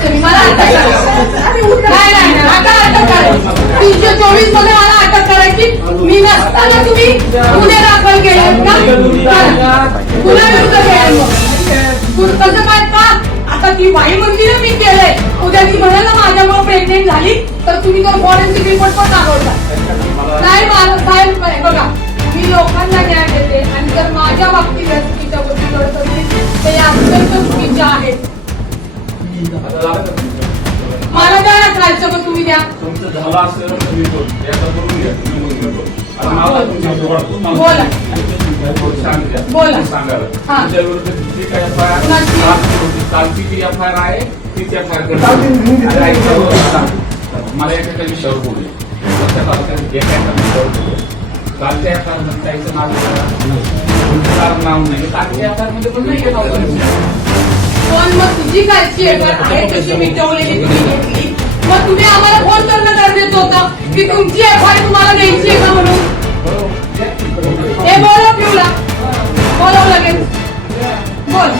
असते मला आता अटक करायची. तीनशे चोवीसमध्ये मला अटक करायची. मी नसताना तुम्ही गुन्हे दाखल केले का? गुन्हा विरुद्ध केले कसं काय का? आता ती बाई म्हणली ना मी केलंय. उद्या ती म्हणाल ना माझ्यामुळे प्रेग्नेंट झाली तर तुम्ही तो फॉरेन्सिक रिपोर्ट पण दाखवता नाही साहेब नाही, बघा. मी लोकांना न्याय देते आणि जर माझ्या बाबतीत मला ना खायचं मग तुम्ही द्या तुमचं झालं असेल तर मी बोलतो. याचा करून घ्या. तुम्ही. आता मला तुमच्या मला बोला. सांग द्या. बोला. सांगायला. हा. तुमच्या विरुद्ध किती काय FIR नक्की. कालची होती. कालची जी एफ आय आर आहे तीच एफ आय. मला एका विषयावर बोलू त्या तालुक्यात विषयावर बोलू कालच्या एफ आय त्याचं नाव. तुमचं कारण नाव नाही कालच्या एफ आयमध्ये पण नाही नाव पण मग तुझी कालची आहे तशी मिटवलेली तुम्ही घेतली मग तुम्ही आम्हाला फोन करणं गरजेचं होतं? की तुमची एफआर तुम्हाला द्यायची आहे का म्हणून? हे बोलव पिऊला बोलव लगेच. बोल.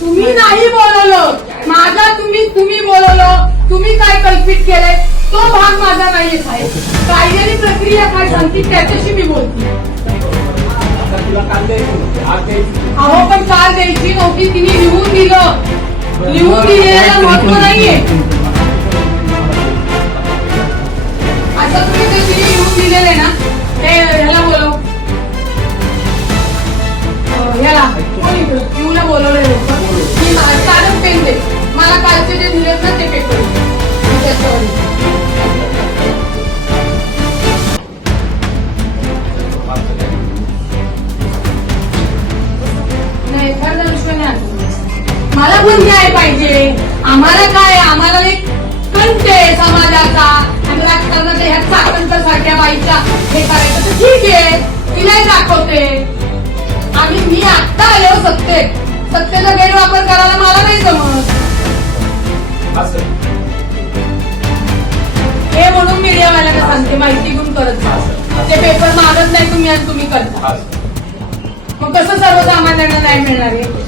तुम्ही नाही बोलवलं. माझा तुम्ही तुम्ही बोलवलं. तुम्ही काय कल्पित केलंय? तो भाग माझा नाहीये साहेब. कायद्याची प्रक्रिया काय सांगते त्याच्याशी मी बोलते. काल अहो पण ಅಂತ ಹೇಳ್ತೀನಿ ಒಪ್ಪಿದ್ದೀನಿ ನೀವು ನೀವು ನೋಡ್ಕೊಂಡಾಗಿ मला पण न्याय पाहिजे? आम्हाला काय? आम्हाला एक कंट आहे समाजाचा. आणि राजकारणाच्या ह्या चाकंत सारख्या बाईच्या हे करायचं तर ठीक आहे. तिलाही दाखवते. आम्ही मी आत्ता आलो सत्तेत. सत्तेचा गैरवापर करायला मला नाही जमत. हे म्हणून मीडियावाल्यांना सांगते माहिती घेऊन करत जा. ते पेपर मागत नाही तुम्ही आणि तुम्ही करता. मग कसं सर्वसामान्यांना नाही मिळणार आहे?